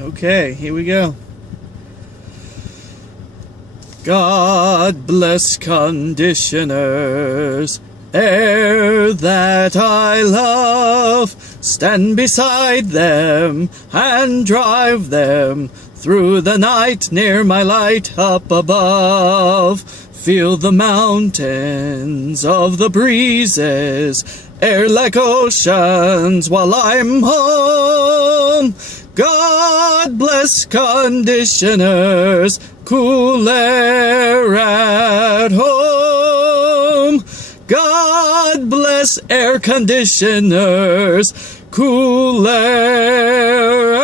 Okay, here we go. God bless conditioners, air that I love. Stand beside them and drive them through the night near my light up above. Feel the mountains of the breezes, air like oceans while I'm home. God bless conditioners, cool air at home. God bless air conditioners, cool air